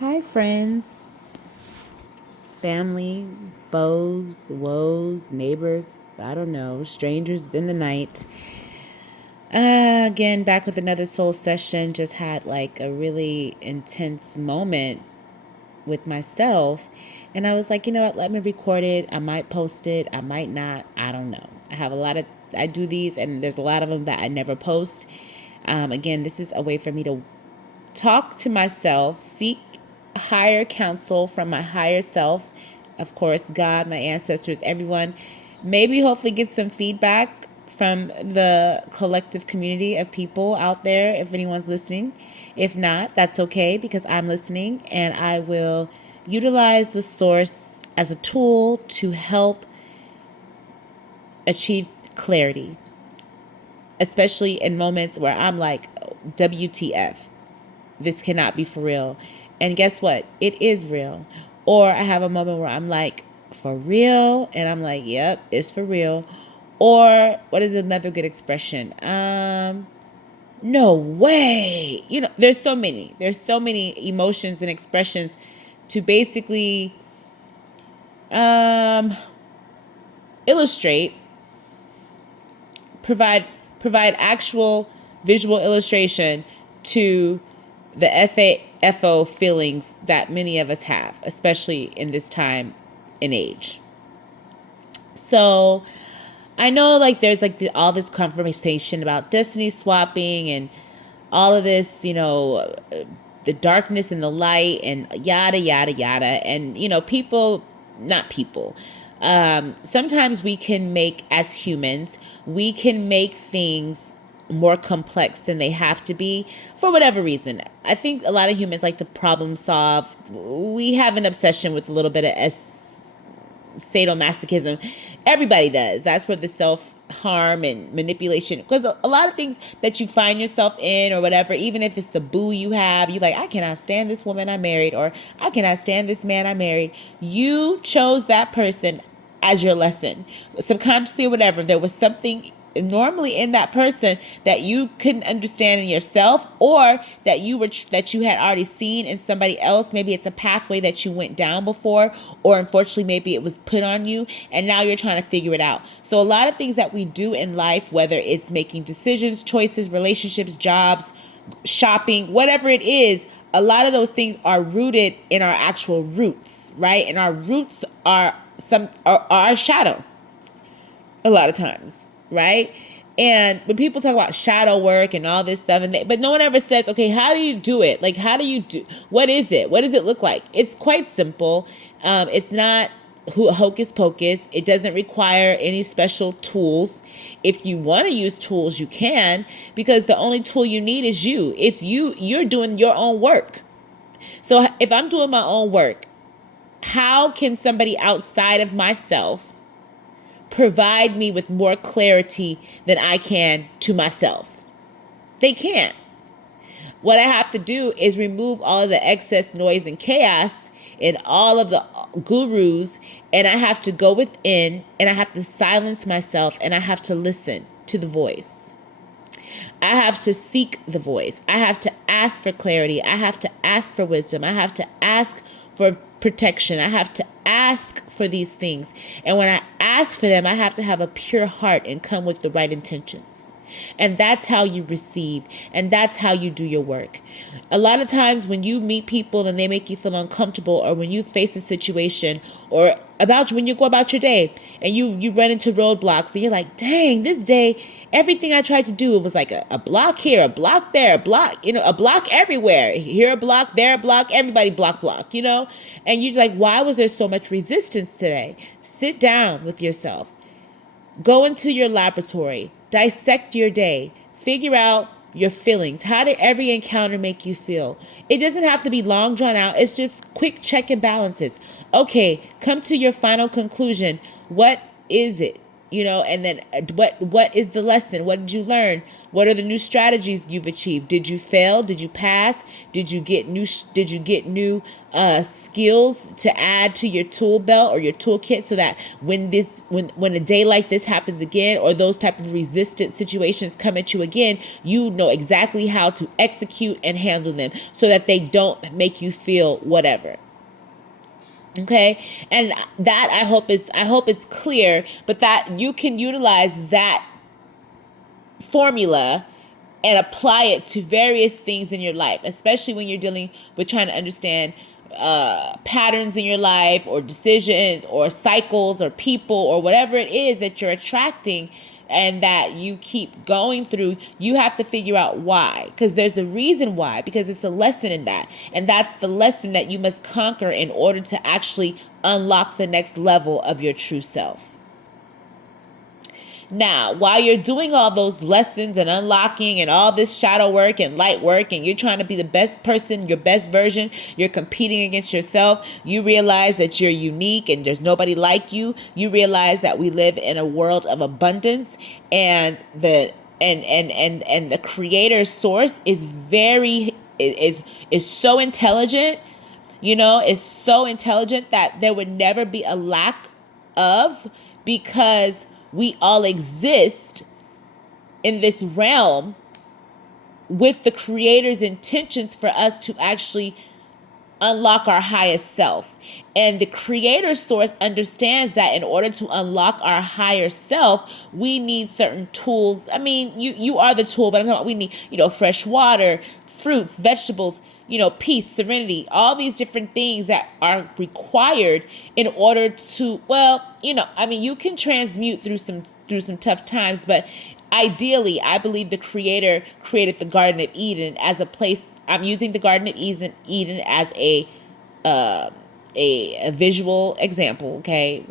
Hi, friends, family, foes, woes, neighbors, I don't know, strangers in the night. Again, back with another soul session. Just had like a really intense moment with myself. And I was like, you know what, let me record it. I might post it. I might not. I don't know. I do these, and there's a lot of them that I never post. Again, this is a way for me to talk to myself, seek higher counsel from my higher self, of course, God, my ancestors, everyone. Maybe hopefully get some feedback from the collective community of people out there if anyone's listening. If not, that's okay because I'm listening and I will utilize the source as a tool to help achieve clarity, especially in moments where I'm like, WTF, this cannot be for real. And guess what? It is real. Or I have a moment where I'm like, for real? And I'm like, yep, it's for real. Or what is another good expression? No way. There's so many. There's so many emotions and expressions to basically um illustrate, provide provide actual visual illustration to the FO feelings that many of us have, especially in this time and age. So I know like there's like all this conversation about destiny swapping and all of this, the darkness and the light and yada, yada, yada. And, not people. Sometimes we can make, as humans, we can make things more complex than they have to be for whatever reason. I think a lot of humans like to problem solve. We have an obsession with a little bit of sadomasochism. Everybody does. That's where the self harm and manipulation, because a lot of things that you find yourself in or whatever, even if it's the boo you have, you like, I cannot stand this woman I married, or I cannot stand this man I married. You chose that person as your lesson, subconsciously or whatever. There was something normally in that person that you couldn't understand in yourself, or that you had already seen in somebody else. Maybe it's a pathway that you went down before, or unfortunately maybe it was put on you and now you're trying to figure it out. So a lot of things that we do in life, whether it's making decisions, choices, relationships, jobs, shopping, whatever it is, a lot of those things are rooted in our actual roots, right? And our roots are our shadow a lot of times, right? And when people talk about shadow work and all this stuff, but no one ever says, okay, how do you do it? Like, how do you do? What is it? What does it look like? It's quite simple. It's not hocus pocus. It doesn't require any special tools. If you want to use tools, you can, because the only tool you need is you. It's you. You're doing your own work. So if I'm doing my own work, how can somebody outside of myself provide me with more clarity than I can to myself? They can't. What I have to do is remove all of the excess noise and chaos and all of the gurus, and I have to go within and I have to silence myself and I have to listen to the voice. I have to seek the voice. I have to ask for clarity. I have to ask for wisdom. I have to ask for protection. I have to ask for these things. And when I ask for them, I have to have a pure heart and come with the right intentions. And that's how you receive. And that's how you do your work. A lot of times when you meet people and they make you feel uncomfortable, or when you face a situation, or when you go about your day and you run into roadblocks and you're like, dang, this day, everything I tried to do, it was like a block here, a block there, a block, a block everywhere. Here a block, there a block, everybody block, And you're like, why was there so much resistance today? Sit down with yourself. Go into your laboratory, dissect your day, figure out your feelings. How did every encounter make you feel? It doesn't have to be long drawn out. It's just quick check and balances. Okay, come to your final conclusion. What is it? And then what is the lesson? What did you learn? What are the new strategies you've achieved? Did you fail? Did you pass? Did you get new skills to add to your tool belt or your toolkit, so that when a day like this happens again, or those type of resistant situations come at you again, you know exactly how to execute and handle them, so that they don't make you feel whatever. Okay. And that I hope it's clear, but that you can utilize that formula and apply it to various things in your life, especially when you're dealing with trying to understand patterns in your life, or decisions, or cycles, or people, or whatever it is that you're attracting and that you keep going through. You have to figure out why, because there's a reason why, because it's a lesson in that. And that's the lesson that you must conquer in order to actually unlock the next level of your true self. Now, while you're doing all those lessons and unlocking and all this shadow work and light work, and you're trying to be the best person, your best version, you're competing against yourself, you realize that you're unique and there's nobody like you. You realize that we live in a world of abundance, and the creator source is so intelligent, is so intelligent that there would never be a lack of, because we all exist in this realm with the creator's intentions for us to actually unlock our highest self. And the creator source understands that in order to unlock our higher self, we need certain tools. I mean, you are the tool, but I'm talking, we need, fresh water, fruits, vegetables, peace, serenity, all these different things that are required in order to, you can transmute through some tough times, but ideally, I believe the creator created the Garden of Eden as a place. I'm using the Garden of Eden as a visual example, okay?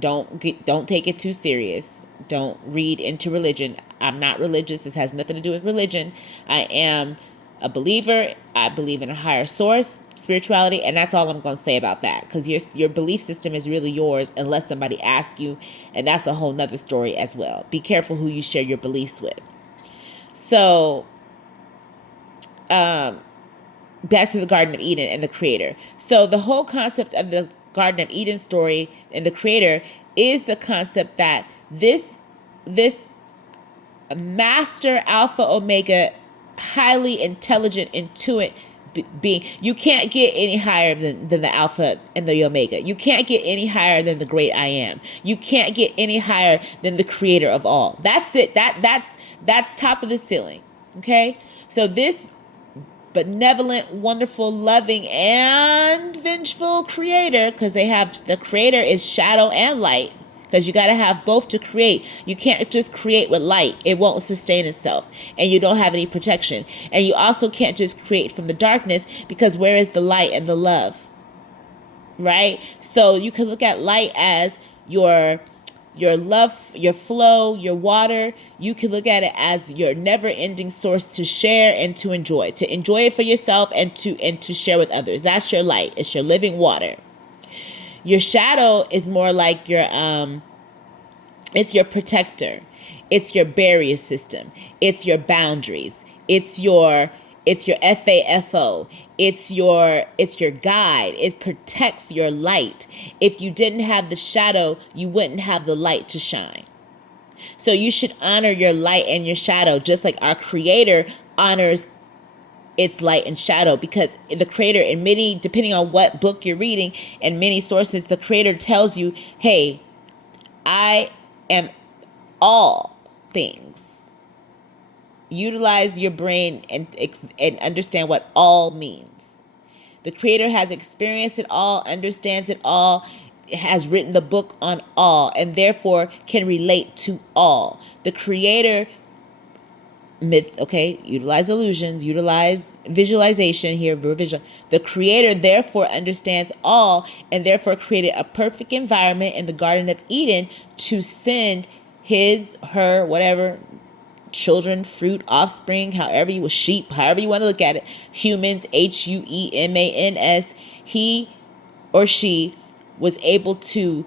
Don't take it too serious. Don't read into religion. I'm not religious. This has nothing to do with religion. I am a believer. I believe in a higher source, spirituality, and that's all I'm going to say about that, because your belief system is really yours unless somebody asks you, and that's a whole nother story as well. Be careful who you share your beliefs with. So, back to the Garden of Eden and the creator. So the whole concept of the Garden of Eden story and the creator is the concept that this master alpha omega, highly intelligent, intuitive being, you can't get any higher than the alpha and the omega. You can't get any higher than the great I am. You can't get any higher than the creator of all. That's it. That's top of the ceiling. Okay? So this benevolent, wonderful, loving, and vengeful creator, because the creator is shadow and light, because you got to have both to create. You can't just create with light. It won't sustain itself, and you don't have any protection. And you also can't just create from the darkness, because where is the light and the love? Right? So you can look at light as your love, your flow, your water. You can look at it as your never-ending source to share and to enjoy it for yourself and to share with others. That's your light. It's your living water. Your shadow is more like it's your protector. It's your barrier system. It's your boundaries. It's your FAFO. It's your guide. It protects your light. If you didn't have the shadow, you wouldn't have the light to shine. So you should honor your light and your shadow, just like our creator honors its light and shadow, because the creator, in many, depending on what book you're reading, and many sources, the creator tells you, hey, I am all things. Utilize your brain and understand what all means. The creator has experienced it all, understands it all, has written the book on all, and therefore can relate to all. The creator utilize illusions, utilize visualization here, the creator therefore understands all, and therefore created a perfect environment in the Garden of Eden to send his, her, whatever, children, fruit, offspring, sheep, however you want to look at it, humans, HUEMANS, he or she was able to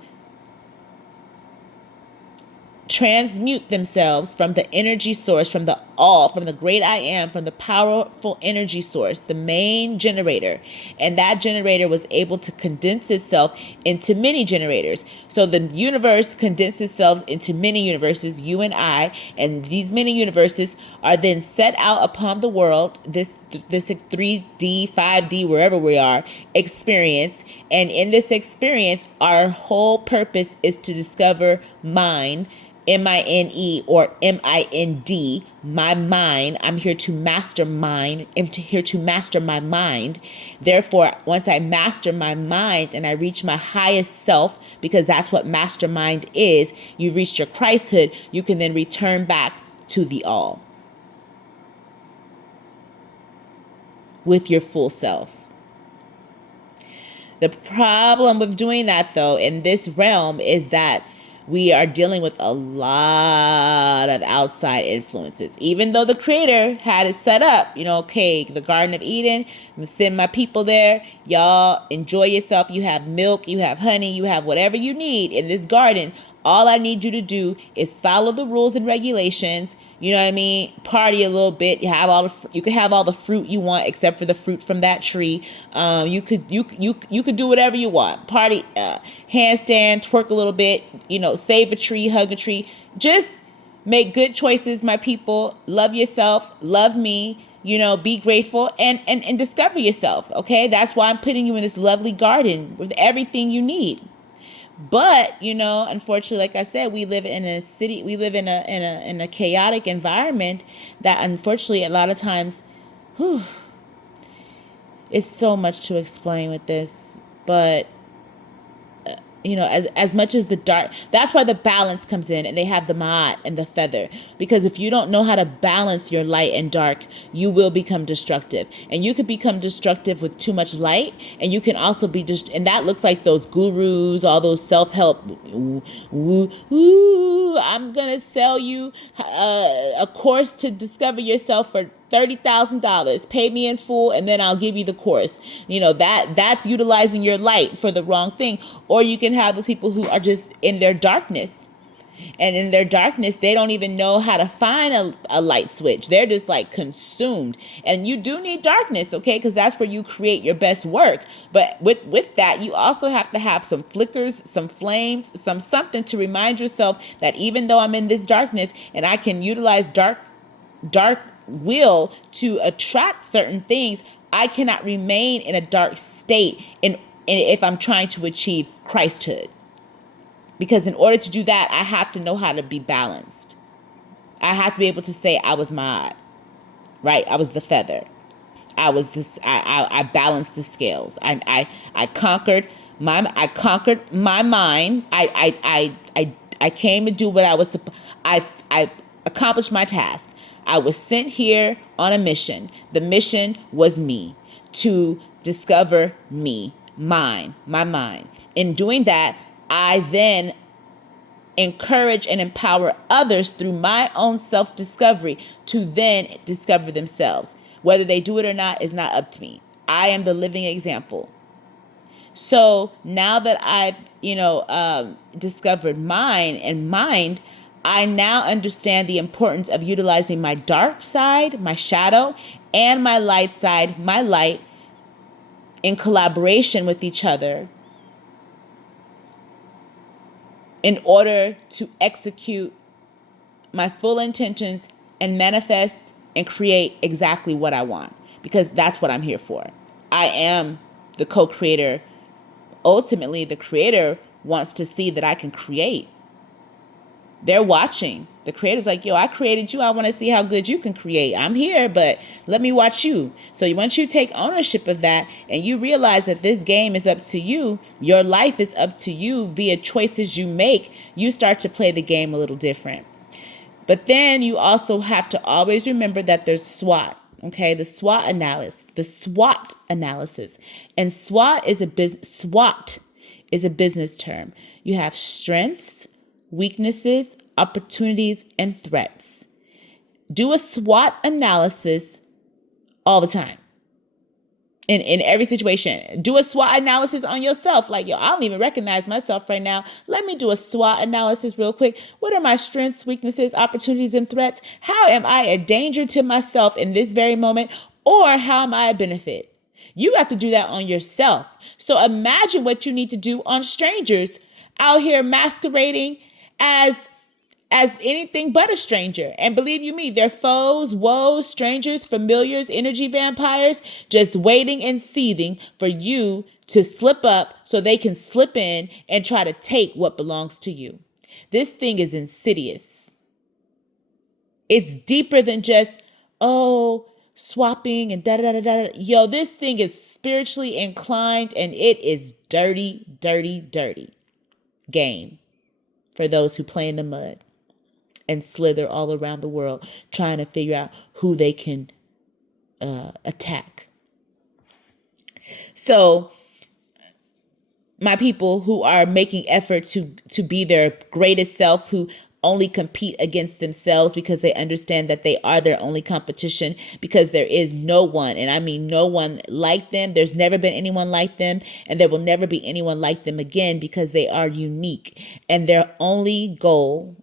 transmute themselves from the energy source, from the all, from the great I am, from the powerful energy source, the main generator. And that generator was able to condense itself into many generators. So the universe condensed itself into many universes, you and I, and these many universes are then set out upon the world, this 3D, 5D, wherever we are, experience. And in this experience, our whole purpose is to discover mine, M-I-N-E or M-I-N-D, my mind. I'm here to mastermind. I'm here to master my mind. Therefore, once I master my mind and I reach my highest self, because that's what mastermind is, you reached your Christhood, you can then return back to the all with your full self. The problem with doing that, though, in this realm is that we are dealing with a lot of outside influences. Even though the creator had it set up, okay, the Garden of Eden, I'm gonna send my people there. Y'all enjoy yourself. You have milk, you have honey, you have whatever you need in this garden. All I need you to do is follow the rules and regulations. You know what I mean? Party a little bit. You can have all the fruit you want, except for the fruit from that tree. You could do whatever you want. Party, handstand, twerk a little bit. Save a tree, hug a tree. Just make good choices, my people. Love yourself. Love me. Be grateful and discover yourself. Okay, that's why I'm putting you in this lovely garden with everything you need. But, unfortunately, like I said, we live in a city, we live in a chaotic environment that unfortunately a lot of times, it's so much to explain with this, but as much as the dark, that's why the balance comes in, and they have the ma'at and the feather, because if you don't know how to balance your light and dark, you will become destructive. And you could become destructive with too much light, and you can also be and that looks like those gurus, all those self-help, I'm gonna sell you a course to discover yourself for $30,000. Pay me in full, and then I'll give you the course. That's utilizing your light for the wrong thing. Or you can have those people who are just in their darkness. And in their darkness, they don't even know how to find a light switch. They're just like consumed. And you do need darkness, okay? Because that's where you create your best work. But with that, you also have to have some flickers, some flames, something to remind yourself that even though I'm in this darkness and I can utilize dark will to attract certain things, I cannot remain in a dark state if I'm trying to achieve Christhood. Because in order to do that, I have to know how to be balanced. I have to be able to say I was Ma'at, right? I was the feather. I was this. I balanced the scales. I conquered my mind. I came to do what I was. I accomplished my task. I was sent here on a mission. The mission was me, to discover me, my mind. In doing that, I then encourage and empower others through my own self-discovery to then discover themselves. Whether they do it or not is not up to me. I am the living example. So now that I've, discovered mine and mind, I now understand the importance of utilizing my dark side, my shadow, and my light side, my light, in collaboration with each other in order to execute my full intentions and manifest and create exactly what I want, because that's what I'm here for. I am the co-creator. Ultimately, the creator wants to see that I can create. They're watching. The creator's like, yo, I created you. I want to see how good you can create. I'm here, but let me watch you. So once you take ownership of that and you realize that this game is up to you, your life is up to you via choices you make, you start to play the game a little different. But then you also have to always remember that there's SWOT. Okay, the SWOT analysis. And SWOT is a business term. You have strengths, weaknesses, opportunities, and threats. Do a SWOT analysis all the time. in every situation. Do a SWOT analysis on yourself. Like, yo, I don't even recognize myself right now. Let me do a SWOT analysis real quick. What are my strengths, weaknesses, opportunities, and threats? How am I a danger to myself in this very moment? Or how am I a benefit? You have to do that on yourself. So imagine what you need to do on strangers out here masquerading as anything but a stranger. And believe you me, they're foes, woes, strangers, familiars, energy vampires, just waiting and seething for you to slip up so they can slip in and try to take what belongs to you. This thing is insidious. It's deeper than just, oh, swapping and da da da da. Yo, this thing is spiritually inclined and it is dirty, dirty, dirty game for those who play in the mud and slither all around the world trying to figure out who they can attack. So my people who are making effort to be their greatest self, who only compete against themselves because they understand that they are their only competition, because there is no one, and I mean no one like them. There's never been anyone like them, and there will never be anyone like them again, because they are unique. And their only goal,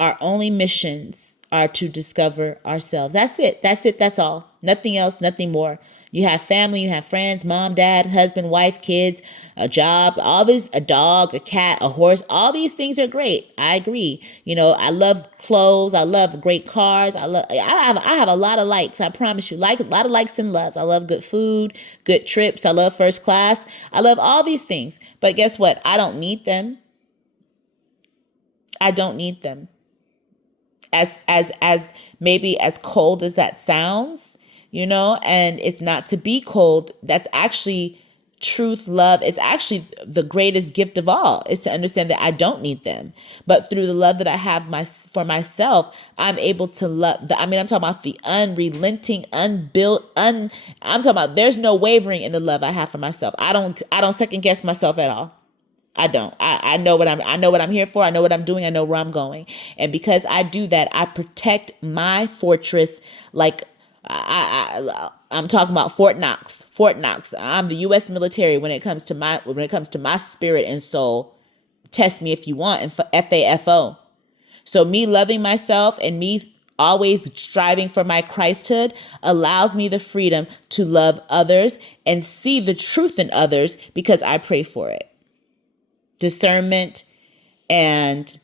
our only missions are to discover ourselves. That's it. That's it. That's all. Nothing else, nothing more. You have family, you have friends, mom, dad, husband, wife, kids, a job, all this, a dog, a cat, a horse. All these things are great. I agree. You know, I love clothes. I love great cars. I have a lot of likes. I promise you, like a lot of likes and loves. I love good food, good trips. I love first class. I love all these things. But guess what? I don't need them. I don't need them. As maybe as cold as that sounds, you know, and it's not to be cold. That's actually truth, love. It's actually the greatest gift of all, is to understand that I don't need them. But through the love that I have for myself, I'm able to love. I'm talking about the unrelenting, I'm talking about there's no wavering in the love I have for myself. I don't second guess myself at all. I don't. I know what I'm here for. I know what I'm doing. I know where I'm going. And because I do that, I protect my fortress. Like I'm talking about Fort Knox. Fort Knox. I'm the U.S. military when it comes to my spirit and soul. Test me if you want. And FAFO. So me loving myself and me always striving for my Christhood allows me the freedom to love others and see the truth in others because I pray for it. Discernment and